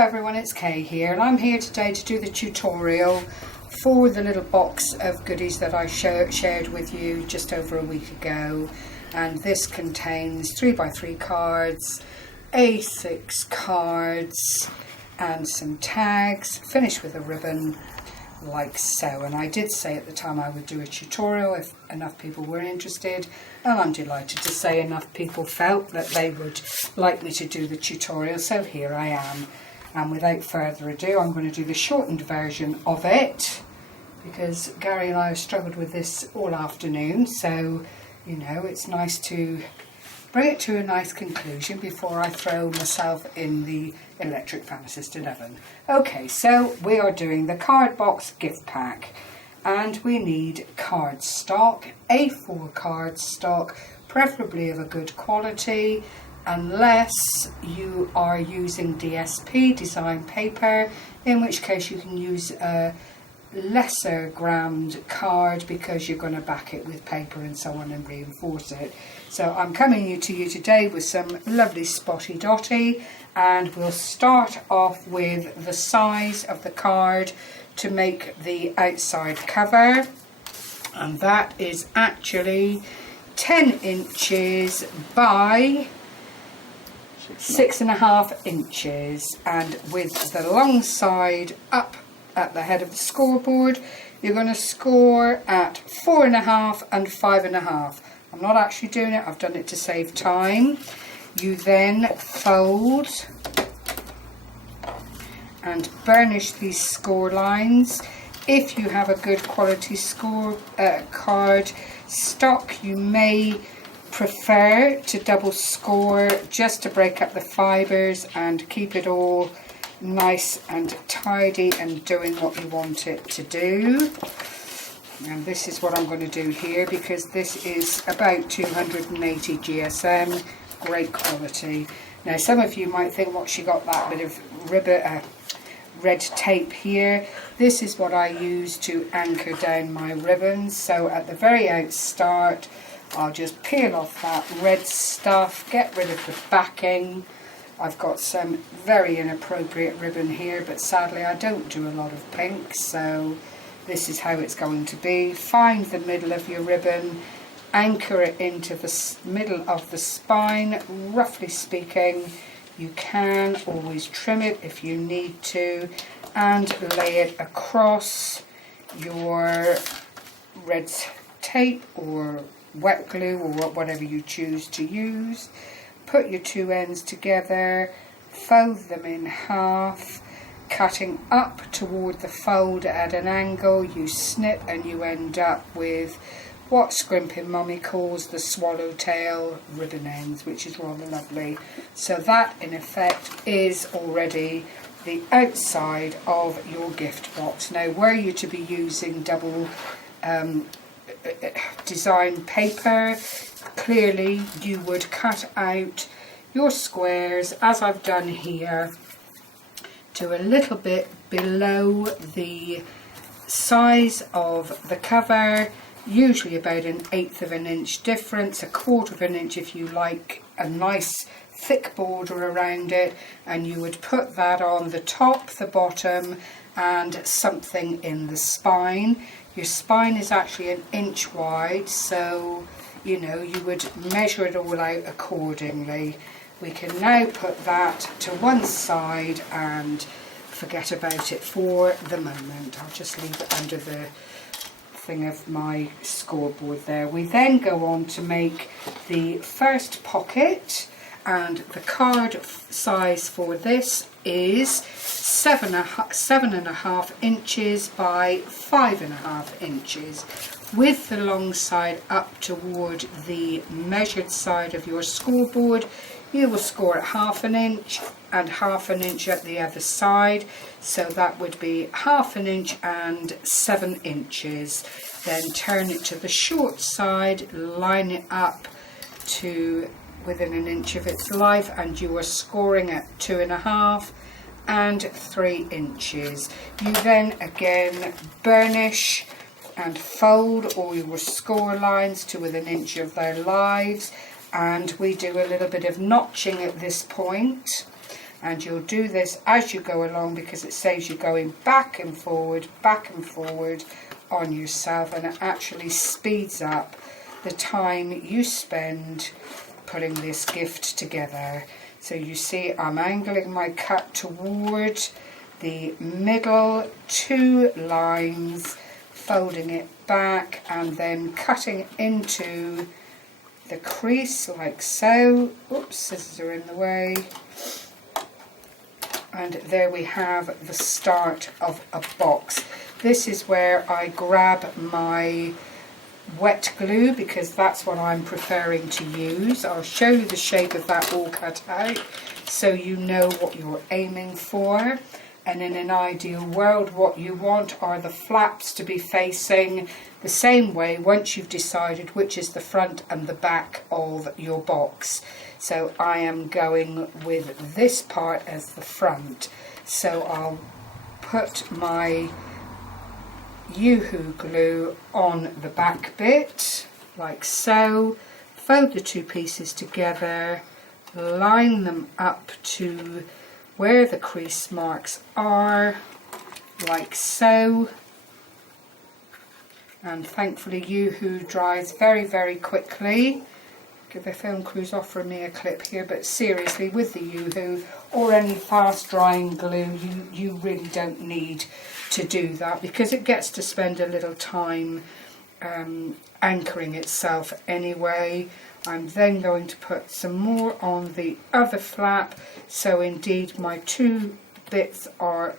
Hello everyone, it's Kay here, and I'm here today to do the tutorial for the little box of goodies that I shared with you just over a week ago. And this contains 3x3 cards, A6 cards and some tags, finished with a ribbon like so. And I did say at the time I would do a tutorial if enough people were interested, and I'm delighted to say enough people felt that they would like me to do the tutorial, so here I am. And without further ado, I'm going to do the shortened version of it, because Gary and I have struggled with this all afternoon, so you know it's nice to bring it to a nice conclusion before I throw myself in the electric fan assisted oven. Okay, so we are doing the cardbox gift pack, and we need cardstock, A4 cardstock, preferably of a good quality, unless you are using DSP, design paper, in which case you can use a lesser grammed card because you're going to back it with paper and so on and reinforce it. So I'm coming to you today with some lovely spotty dotty, and we'll start off with the size of the card to make the outside cover, and that is actually 10 inches by 6.5 inches, and with the long side up at the head of the scoreboard, you're going to score at 4.5 and 5.5. I'm not actually doing it, I've done it to save time. You then fold and burnish these score lines. If you have a good quality card stock, you may prefer to double score just to break up the fibres and keep it all nice and tidy and doing what you want it to do. And this is what I'm going to do here, because this is about 280 GSM, great quality. Now some of you might think, what, she got that bit of red tape here. This is what I use to anchor down my ribbons. So at the very start, I'll just peel off that red stuff, get rid of the backing. I've got some very inappropriate ribbon here, but sadly I don't do a lot of pink, so this is how it's going to be. Find the middle of your ribbon, anchor it into the middle of the spine. Roughly speaking, you can always trim it if you need to, and lay it across your red tape or wet glue or whatever you choose to use. Put your two ends together, fold them in half, cutting up toward the fold at an angle. You snip and you end up with what Scrimping Mummy calls the swallowtail ribbon ends, which is rather lovely. So that in effect is already the outside of your gift box. Now, were you to be using double design paper, clearly you would cut out your squares, as I've done here, to a little bit below the size of the cover, usually about 1/8 of an inch difference, 1/4 of an inch if you like a nice thick border around it, and you would put that on the top, the bottom, and something in the spine. Your spine is actually 1 inch wide, so you know you would measure it all out accordingly. We can now put that to one side and forget about it for the moment. I'll just leave it under the thing of my scoreboard there. We then go on to make the first pocket, and the card size for this is 7.5 inches by 5.5 inches, with the long side up toward the measured side of your scoreboard. You will score at 1/2 inch and 1/2 inch at the other side, so that would be 1/2 inch and 7 inches. Then turn it to the short side, line it up to within 1 inch of its life, and you are scoring at 2.5 and 3 inches. You then again burnish and fold all your score lines to within 1 inch of their lives, and we do a little bit of notching at this point. and you'll do this as you go along because it saves you going back and forward on yourself, and it actually speeds up the time you spend putting this gift together. So you see I'm angling my cut toward the middle 2 lines, folding it back and then cutting into the crease like so. Oops, scissors are in the way. And there we have the start of a box. This is where I grab my wet glue because that's what I'm preferring to use. I'll show you the shape of that all cut out so you know what you're aiming for. And in an ideal world, what you want are the flaps to be facing the same way once you've decided which is the front and the back of your box. So I am going with this part as the front. So I'll put my Yoo-hoo glue on the back bit like so, fold the 2 pieces together, line them up to where the crease marks are like so, and thankfully Yoo-hoo dries very quickly. Give the film crews offering me a clip here, but seriously, with the Yoo-hoo or any fast drying glue, you really don't need to do that because it gets to spend a little time anchoring itself anyway. I'm then going to put some more on the other flap, so indeed my 2 bits are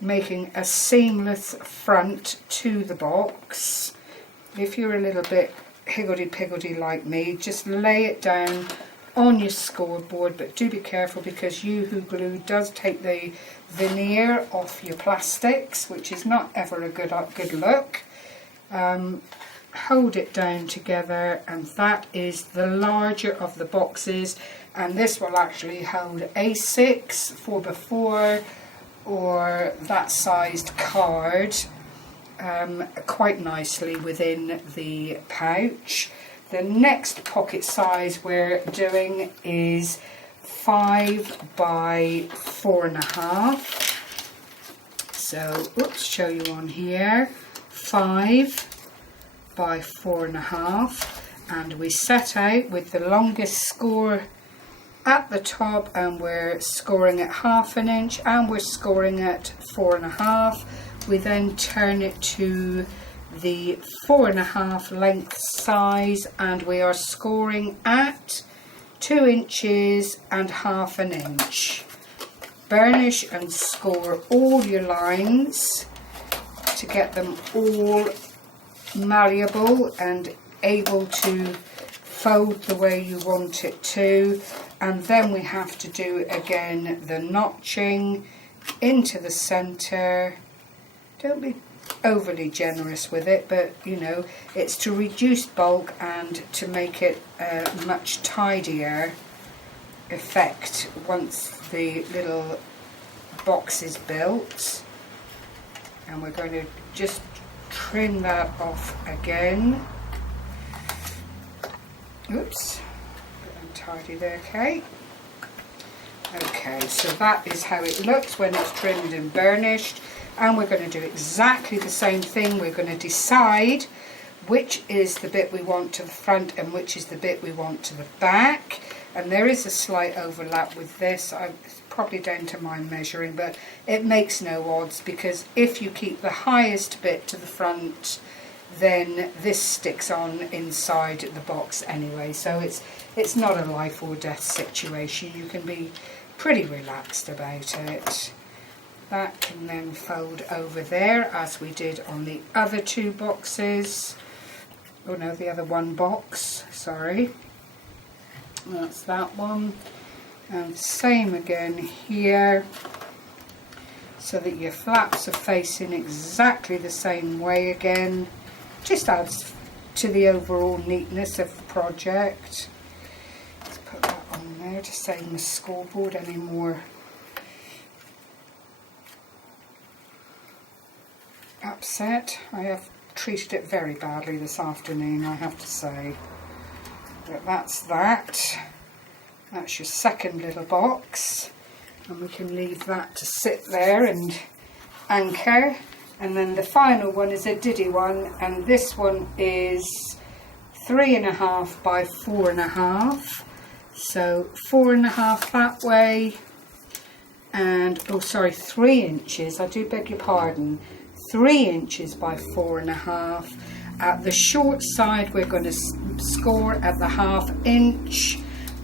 making a seamless front to the box. If you're a little bit higgledy-piggledy like me, just lay it down on your scoreboard, but do be careful because Yoo-hoo glue does take the veneer off your plastics, which is not ever a good look. Hold it down together, and that is the larger of the boxes, and this will actually hold A6, 4x4 or that sized card quite nicely within the pouch. The next pocket size we're doing is 5 by 4.5. So, oops, show you on here, 5 by 4.5, and we set out with the longest score at the top, and we're scoring at 1/2 inch, and we're scoring at 4.5. We then turn it to the 4.5 length size, and we are scoring at 2 inches and 1/2 inch. Burnish and score all your lines to get them all malleable and able to fold the way you want it to. And then we have to do again the notching into the center. Don't be overly generous with it, but you know, it's to reduce bulk and to make it a much tidier effect once the little box is built. And we're going to just trim that off again. Oops, a bit untidy there, Kate. Okay, so that is how it looks when it's trimmed and burnished, and we're going to do exactly the same thing. We're going to decide which is the bit we want to the front and which is the bit we want to the back, and there is a slight overlap with this. It's probably down to my measuring, but it makes no odds because if you keep the highest bit to the front, then this sticks on inside the box anyway, so it's not a life or death situation. You can be pretty relaxed about it. That can then fold over there as we did on the other 2 boxes. Oh no, the other 1 box, sorry. That's that one. And same again here, so that your flaps are facing exactly the same way again. Just adds to the overall neatness of the project. Let's put that on there to save my scoreboard anymore upset. I have treated it very badly this afternoon, I have to say. But that's that. That's your second little box. and we can leave that to sit there and anchor. And then the final one is a diddy one, and this one is 3.5 by 4.5, so 4.5 that way, and oh sorry, 3 inches, I do beg your pardon, 3 inches by 4.5. At the short side we're going to score at the 1/2 inch,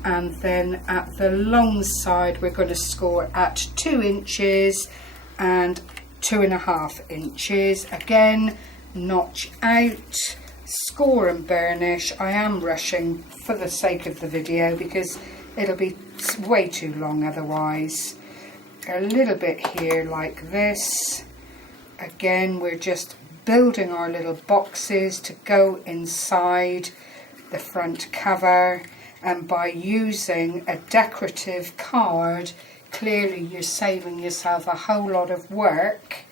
and then at the long side we're going to score at 2 inches and 2.5 inches. Again, notch out, score and burnish. I am rushing for the sake of the video because it'll be way too long otherwise. A little bit here like this. Again, we're just building our little boxes to go inside the front cover, and by using a decorative card, clearly you're saving yourself a whole lot of work,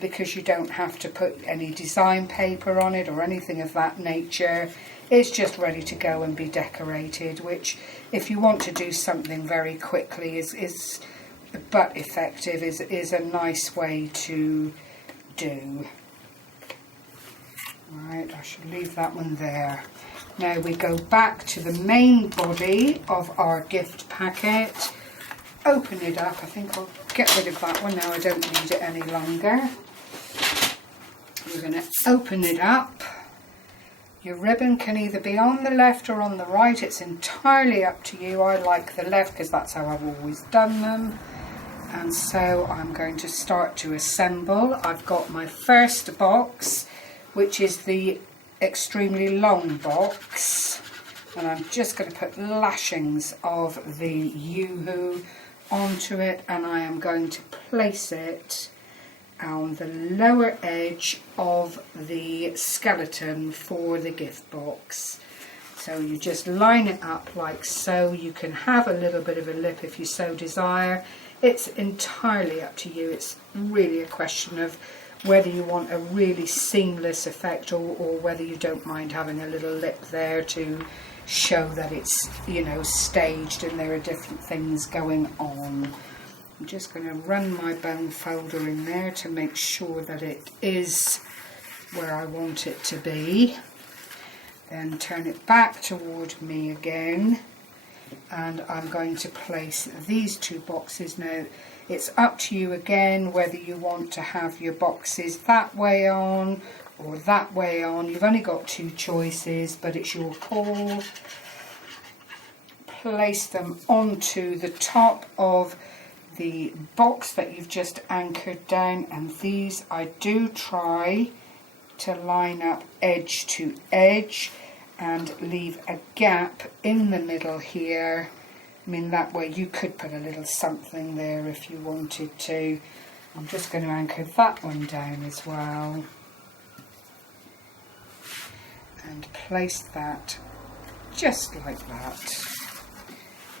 because you don't have to put any design paper on it or anything of that nature. It's just ready to go and be decorated, which if you want to do something very quickly is but effective, is a nice way to do. Right, I should leave that one there. Now we go back to the main body of our gift packet, open it up. I think I'll get rid of that one now, I don't need it any longer. We're going to open it up. Your ribbon can either be on the left or on the right, it's entirely up to you. I like the left because that's how I've always done them. And so I'm going to start to assemble. I've got my first box, which is the extremely long box, and I'm just going to put lashings of the Yoo-hoo onto it, and I am going to place it on the lower edge of the skeleton for the gift box. So you just line it up like so. You can have a little bit of a lip if you so desire. It's entirely up to you. It's really a question of whether you want a really seamless effect or whether you don't mind having a little lip there to show that it's, you know, staged and there are different things going on. I'm just going to run my bone folder in there to make sure that it is where I want it to be. Then turn it back toward me again, and I'm going to place these two boxes. Now it's up to you again whether you want to have your boxes that way on or that way on. You've only got two choices, but it's your call. Place them onto the top of the box that you've just anchored down, and these I do try to line up edge to edge and leave a gap in the middle here. I mean, that way you could put a little something there if you wanted to. I'm just going to anchor that one down as well and place that just like that,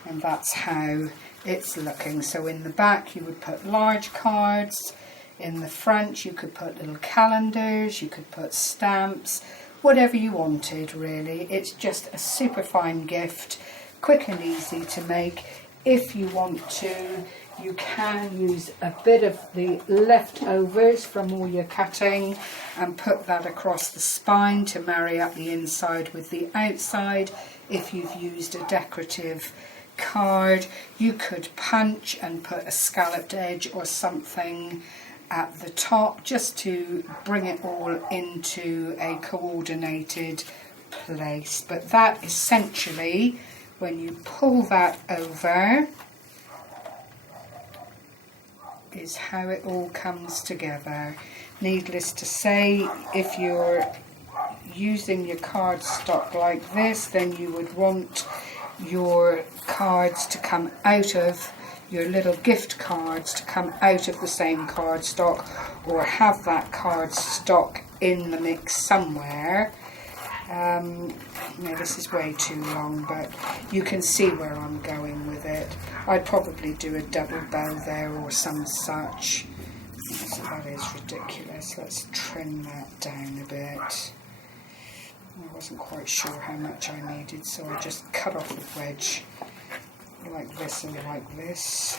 and that's how it's looking. So in the back you would put large cards, in the front you could put little calendars, you could put stamps, whatever you wanted really. It's just a super fine gift, quick and easy to make. If you want to, you can use a bit of the leftovers from all your cutting and put that across the spine to marry up the inside with the outside. If you've used a decorative card, you could punch and put a scalloped edge or something at the top just to bring it all into a coordinated place. But that essentially, when you pull that over, is how it all comes together. Needless to say, if you're using your cardstock like this, then you would want your cards to come out of, your little gift cards to come out of the same cardstock, or have that cardstock in the mix somewhere. No, this is way too long, but you can see where I'm going with it. I'd probably do a double bow there or some such. So that is ridiculous. Let's trim that down a bit. I wasn't quite sure how much I needed, so I just cut off the wedge like this and like this.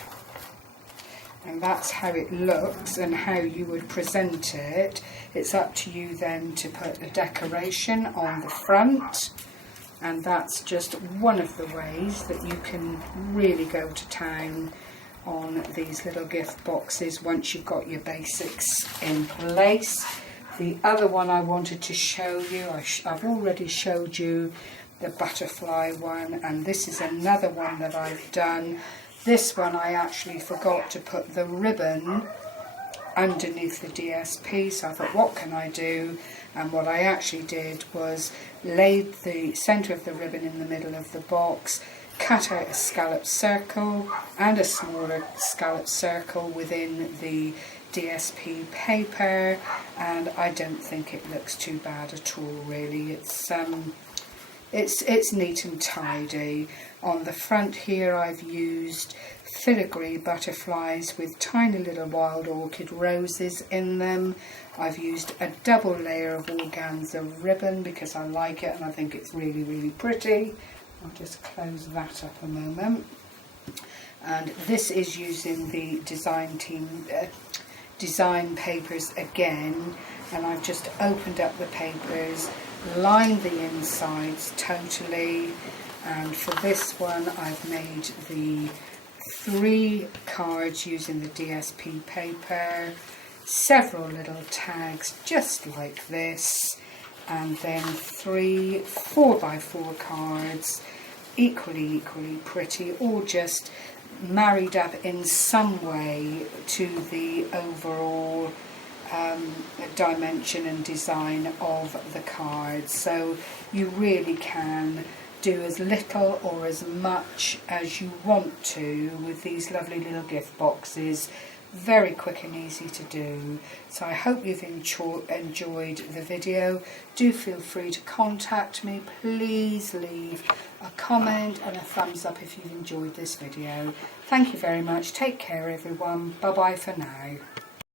And that's how it looks and how you would present it. It's up to you then to put a decoration on the front, and that's just one of the ways that you can really go to town on these little gift boxes once you've got your basics in place. The other one I wanted to show you, I've already showed you the butterfly one, and this is another one that I've done. This one I actually forgot to put the ribbon underneath the DSP, so I thought, what can I do? And what I actually did was laid the centre of the ribbon in the middle of the box, cut out a scallop circle and a smaller scallop circle within the DSP paper, and I don't think it looks too bad at all really. It's neat and tidy. On the front here I've used filigree butterflies with tiny little wild orchid roses in them. I've used a double layer of organza ribbon because I like it and I think it's really, really pretty. I'll just close that up a moment. And this is using the design papers again, and I've just opened up the papers, lined the insides totally, and for this one I've made the 3 cards using the DSP paper, several little tags just like this, and then 3 4x4 cards, equally pretty, all just married up in some way to the overall dimension and design of the cards. So you really can do as little or as much as you want to with these lovely little gift boxes. Very quick and easy to do. So I hope you've enjoyed the video. Do feel free to contact me. Please leave a comment and a thumbs up if you've enjoyed this video. Thank you very much. Take care everyone. Bye bye for now.